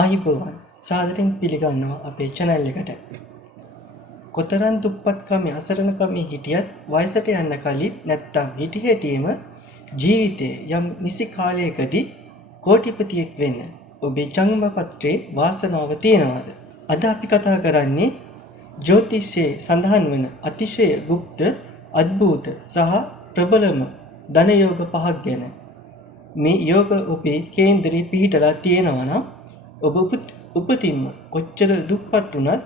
ආයුබෝවන් සාදරයෙන් පිළිගන්නවා අපේ channel එකට. කොතරම් දුප්පත්කමේ අසරණකමේ හිටියත් වයසට යන්න කලින් නැත්තම් හිටි හැටියෙම ජීවිතයේ යම් නිසි කාලයකදී කෝටිපතියෙක් වෙන්න ඔබේ ජන්ම පත්‍රයේ වාසනාව තියෙනවද? අද අපි කතා කරන්නේ ජ්‍යොතිෂයේ සඳහන් වන අතිශය গুপ্ত, අద్භූත සහ ප්‍රබලම ධන යෝග පහක් ගැන. මේ යෝග ඔබේ කේන්දරේ පිහිටලා තියෙනවා නම් ඔබ උපතින්ම කොච්චර දුක්පත් වුණත්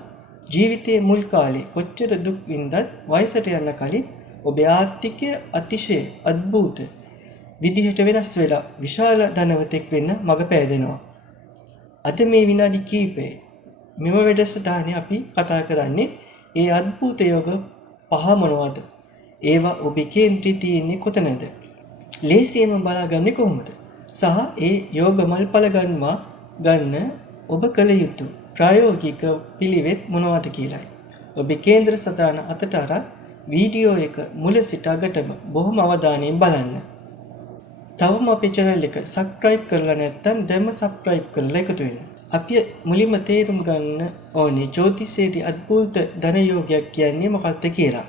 ජීවිතයේ මුල් කාලේ කොච්චර දුක් විඳත් වයසට යන කලින් ඔබේ ආර්ථිකය අතිශය අద్භූත විදිහට වෙනස් වෙලා විශාල ධනවතෙක් වෙන්න මඟ පෑදෙනවා. අද මේ විනාඩි කිහිපේ මෙම වැඩසටහනේ අපි කතා කරන්නේ ඒ අద్භූත යෝග පහ මොනවද? ඒවා ඔබේ කේන්ද්‍රයේ තියෙන්නේ කොතනද? ලේසියෙන්ම බලාගන්නේ කොහොමද? සහ ඒ යෝග මල්ඵල ගන්න ඔබ කළ යුතු ප්‍රායෝගික පිළිවෙත් මොනවද කියලායි. ඔබේ කේන්ද්‍ර සටහන අතට අරන් වීඩියෝ එක මුල සිට අගටම බොහොම අවධානයෙන් බලන්න. තවම අපේ channel එක subscribe කරලා නැත්නම් දැන්ම subscribe කරලා එකතු වෙන්න. අපි මුලින්ම තේරුම් ගන්න ඕනේ ජ්‍යොතිෂයේදී අద్භූත ධන යෝගයක් කියන්නේ මොකක්ද කියලා.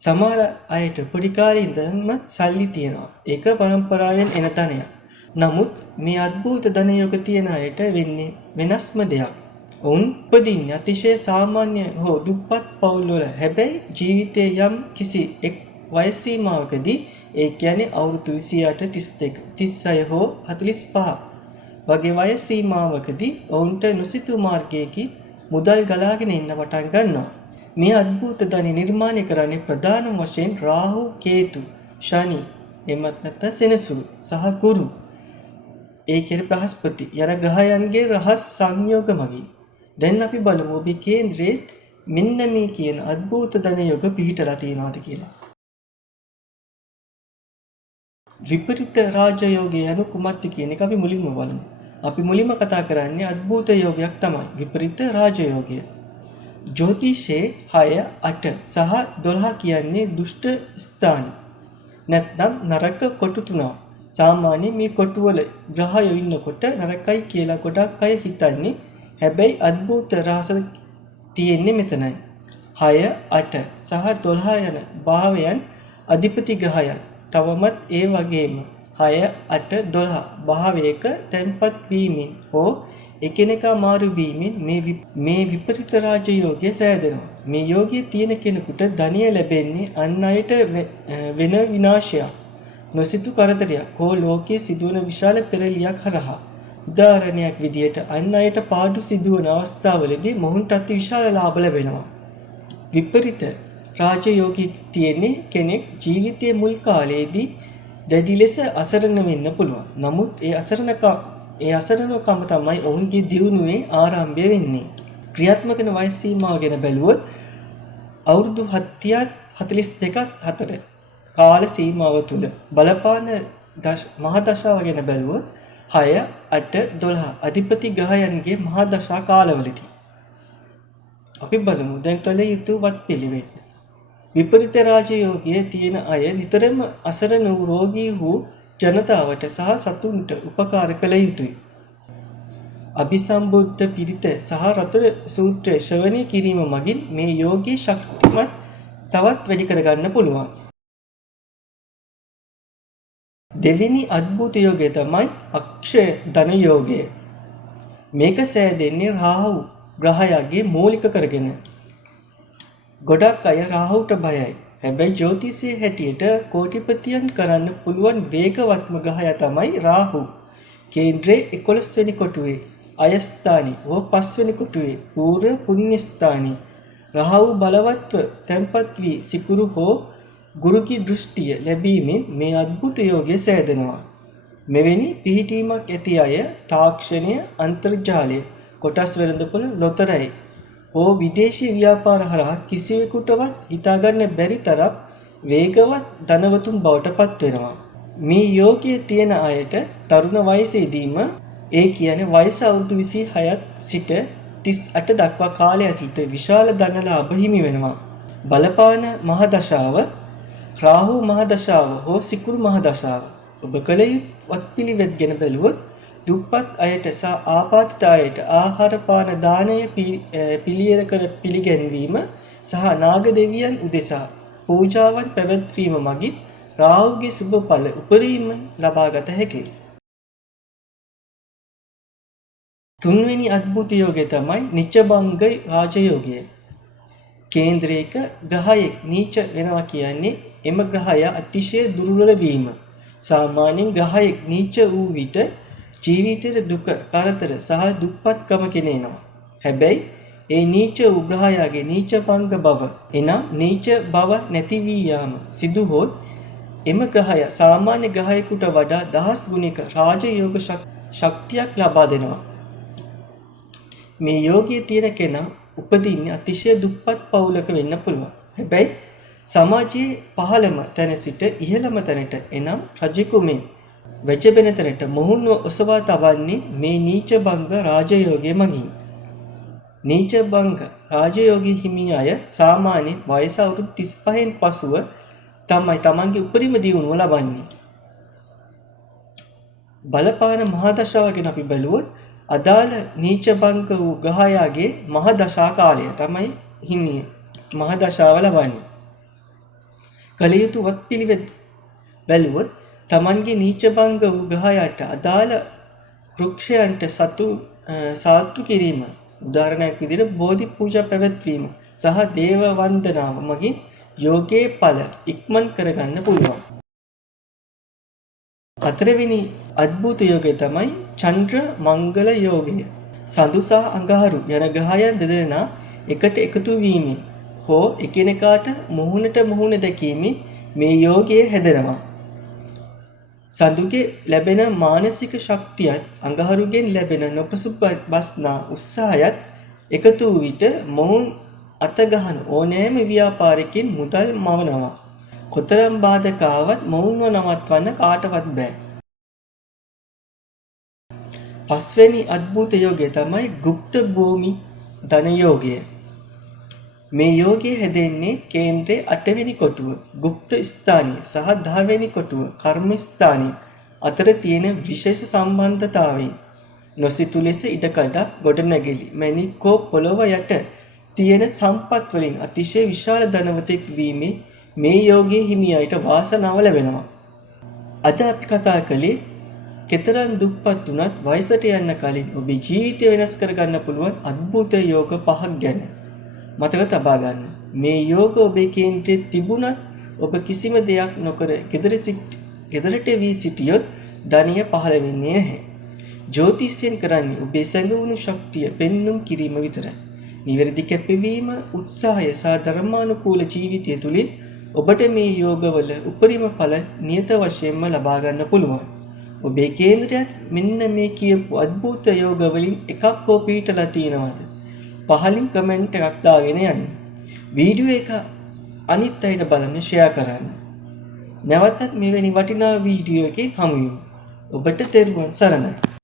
සමහර අයට පොඩි කාලේ ඉඳන්ම සල්ලි තියෙනවා. ඒක පරම්පරාවෙන් එන ධනයක්. නමුත් මේ අద్භූත ධන යෝග තියෙන අයට වෙන්නේ වෙනස්ම දෙයක්. ඔවුන් උපදින්නේ අතිශය සාමාන්‍ය හෝ දුප්පත් පවුල්වල. හැබැයි ජීවිතයේ යම් කිසි එක් වයස් සීමාවකදී, ඒ කියන්නේ අවුරුදු 28, 32, 36 හෝ 45 වගේ වයස් සීමාවකදී ඔවුන්ට නොසිතූ මාර්ගයකින් මුදල් ගලාගෙන එන්න පටන් ගන්නවා. මේ අద్භූත ධනෙ නිර්මාණය කරන්නේ ප්‍රධාන වශයෙන් රාහු, කේතු, ශනි, එමත් නැත්නම් සෙනසුරු සහ ගුරු, ඒ කියන්නේ බ්‍රහස්පති යන ග්‍රහයන්ගේ රහස් සංයෝග මගින්. දැන් අපි බලමු ඔබේ කේන්ද්‍රයේ මෙන්න මේ කියන අద్භූත ධන යෝග පිහිටලා තියෙනවද කියලා. විපරිත රාජයෝගය යනු කුමක්ද කියන එක අපි මුලින්ම බලමු. අපි මුලින්ම කතා කරන්නේ අద్භූත යෝගයක් තමයි විපරිත රාජයෝගය. ජ්‍යොතිෂයේ 6, 8 සහ 12 කියන්නේ දුෂ්ට ස්ථාන. නැත්නම් නරක කොටු තුනක්. සාමාන්‍යයෙන් මේ කොටුවල ග්‍රහයෝ ඉන්නකොට නරකයි කියලා ගොඩක් අය හිතන්නේ. හැබැයි අద్භූත රහස තියෙන්නේ මෙතනයි. 6, 8 සහ 12 යන භාවයන් අධිපති ග්‍රහයන්. තවමත් ඒ වගේම 6, 8, 12 භාවයක තැන්පත් වීමෙන් හෝ එකිනෙකා මාරු වීමෙන් මේ විපරිත රාජයෝගය සෑදෙනවා. මේ යෝගයේ තියෙන කෙනෙකුට ධනිය ලැබෙන්නේ අන් අයට වෙන විනාශයක්, නොසිතු කරදරයක් හෝ ලෝකයේ සිදුවන විශාල පෙරලියක් හරහා. උදාහරණයක් විදියට අන් අයට පාඩු සිදුවන අවස්ථාවලදී මොහුන්ට විශාල ලාභ ලැබෙනවා. විපරිත රාජයෝගී තියෙන්නේ කෙනෙක් ජීවිතයේ මුල් කාලයේදී දැඩි ලෙස අසරණ වෙන්න පුළුවන්. නමුත් ඒ අසරණකම තමයි ඔවුන්ගේ දියුණුවේ ආරම්භය වෙන්නේ. ක්‍රියාත්මක වෙන වයස් සීමාව ගැන බැලුවොත් අවුරුදු 70ත් 42ත් අතර කාල සීමාව තුල බලපාන මහා දශාව ගැන බැලුවොත් 6, 8, 12 අධිපති ග්‍රහයන්ගේ මහා දශා කාලවලදී අපි බලමු දැන් කල යුතු වත් පිළිවෙත්. විපරිත රාජයෝගයේ තියෙන අය නිතරම අසරණ වූ රෝගී වූ ජනතාවට සහ සතුන්ට උපකාර කළ යුතුයි. අභිසම්බුද්ධ පිරිත සහ රතන සූත්‍රය ශ්‍රවණය කිරීම මගින් මේ යෝගී ශක්තිමත් තවත් වැඩි කරගන්න පුළුවන්. දෙවෙනි අద్භූත යෝගය තමයි අක්ෂය ධන යෝගය. මේක සෑදෙන්නේ රාහු ග්‍රහයාගේ මූලික කරගෙන. ගොඩක් අය රාහුට බයයි. හැබැයි ජ්‍යොතිෂයේ හැටියට කෝටිපතියන් කරන්න පුළුවන් වේගවත්ම ග්‍රහයා තමයි රාහු. කේන්ද්‍රයේ 11 වෙනි කොටුවේ අයස්ථානි හෝ 5 වෙනි කොටුවේ පූර්ව පුණ්‍ය ස්ථානි. රාහු බලවත්ව තැන්පත් වී සිකුරු හෝ ගුරුකී දෘෂ්ටිය ලැබීමෙන් මේ අద్භූත යෝගය සෑදෙනවා. මෙවැනි පිහිටීමක් ඇති අය තාක්ෂණය, අන්තර්ජාලය, කොටස් වෙළඳපොළ, ලොතරැයි හෝ විදේශීය ව්‍යාපාර හරහා කිසිවෙකුටවත් හිතාගන්න බැරි තරම් වේගවත් ධනවතුන් බවට පත් වෙනවා. මේ යෝගයේ තියෙන අයට තරුණ වයසේදීම, ඒ කියන්නේ වයස අවුරුදු 26ත් සිට 38 දක්වා කාලය ඇතුළත විශාල ධන ලාභ හිමි වෙනවා. බලපාන මහ දශාව රාහු මහ දශාව හෝ සිකුරු මහ දශාව. ඔබ කල යුතු වත් පිළිවෙත් ගැන බැලුවොත් දුප්පත් අයට සහ ආපాదిත අයට ආහාර පාන දානය පිළියෙල කර පිළිගැන්වීම සහ නාග දෙවියන් උදෙසා පූජාවන් පැවැත්වීම මගින් රාහුගේ සුබ ඵල උපරිම ලබාගත හැකියි. තුන්වෙනි අద్භූත යෝගය තමයි නිච්චභංග රාජයෝගය. කේන්ද්‍රයක ග්‍රහයෙක් නීච වෙනවා කියන්නේ එම ග්‍රහය අතිශය දුර්වල වීම. සාමාන්‍යයෙන් ග්‍රහයෙක් නීච වූ විට ජීවිතයේ දුක, කරදර සහ දුක්පත්කම කෙනේනවා. හැබැයි ඒ නීච වූ ග්‍රහයාගේ නීච භංග බව එනම් නීච බව නැති වී යාම සිදු හොත් එම ග්‍රහය සාමාන්‍ය ග්‍රහයෙකුට වඩා දහස් ගුණයක රාජයෝග ශක්තියක් ලබා දෙනවා. මේ යෝගයේ තියෙන කෙනා උපදින්නේ අතිශය දුප්පත් පවුලක වෙන්න පුළුවන්. හැබැයි සමාජයේ පහළම තැන සිට ඉහළම තැනට එනම් රජෙකුමෙන් වැජබෙන තැනට මොහුන්ව ඔසවා තබන්නේ මේ නීච භංග රාජයෝගයේ මගින්. නීච භංග රාජයෝගී හිමි අය සාමාන්‍යයෙන් වයස අවුරුදු 35න් පසුව තමයි තමන්ගේ උපරිම දියුණුව ලබන්නේ. බලපාන මහදශාව ගැන අපි බැලුවොත් අදාළ නීච භංග වූ ග්‍රහයාගේ මහදශා කාලය තමයි හිමිය මහදශාව ලබන්නේ. කල යුතු වත්පිළිවෙත් බැලුවොත් තමන්ගේ නීච භංග වූ ග්‍රහයට අදාළ වෘක්ෂයන්ට සාත්තු කිරීම, උදාහරණයක් විදිහට බෝධි පූජා පැවැත්වීම සහ දේව වන්දනාව මගින් යෝගයේ ඵල ඉක්මන් කරගන්න පුළුවන්. හතරවෙනි අద్භූත යෝගය තමයි චන්ද්‍ර මංගල යෝගය. සඳු සහ අඟහරු යන ග්‍රහයන් දෙදෙනා එකට එකතු වීමෙන් හෝ එකිනෙකාට මුහුණට මුහුණ දැකීමෙන් මේ යෝගය හැදෙනවා. සඳුගේ ලැබෙන මානසික ශක්තියත් අඟහරුගෙන් ලැබෙන නොපසුබස්නා උත්සාහයත් එකතු වූ විට මොවුන් අතගහන ඕනෑම ව්‍යාපාරිකයින් මුදල් මවනවා. කොතරම් බාධක ආවත් මොවුන්ව නවත්වන්න කාටවත් බෑ. පස්වෙනි අద్භූත යෝගය තමයි ගුප්ත භූමි ධන යෝගය. මේ යෝගය හැදෙන්නේ කේන්ද්‍රයේ 8 වෙනි කොටුව ගුප්ත ස්ථානය සහ 10 වෙනි කොටුව කර්ම ස්ථානය අතර තියෙන විශේෂ සම්බන්ධතාවයෙන් නොසිතු ලෙස ඉඩකඩක් ගොඩනැගිලි මැණික්කෝ පොළොව යට තියෙන සම්පත් වලින් අතිශය විශාල ධනවතෙක් වීමේ මේ යෝගයේ හිමියයිට වාසනාව ලැබෙනවා. අද අපි කතා කළේ කෙතරම් දුප්පත් වුණත් වයසට යන්න කලින් ඔබේ ජීවිතය වෙනස් කරගන්න පුළුවන් අద్භූත යෝග 5ක් ගැන මතක තබා ගන්න. මේ යෝග ඔබේ කේන්ද්‍රයේ තිබුණත් ඔබ කිසිම දෙයක් නොකර ගෙදරට වී සිටියොත් ධනිය පහළ වෙන්නේ නැහැ. ජ්‍යොතිෂයෙන් කරන්නේ ඔබේ සැඟවුණු ශක්තිය පෙන්눔 කිරීම විතරයි. නිවැරදි කැපවීම, උත්සාහය සහ ධර්මානුකූල ජීවිතය තුළින් ඔබට මේ යෝගවල උපරිම ඵල නියත වශයෙන්ම ලබා ගන්න පුළුවන්. ඔබේ කේන්ද්‍රයත් මෙන්න මේ කියපු අద్භූත යෝග වලින් එකක් හෝ පිටලා තියෙනවද? පහලින් කමෙන්ට් එකක් දාගෙන යන්න. වීඩියෝ එක අනිත් අයට බලන්න ෂෙයා කරන්න. නැවතත් මෙවැනි වටිනා වීඩියෝ එකකින් හමු වෙමු. ඔබට තෙරුවන් සරණයි.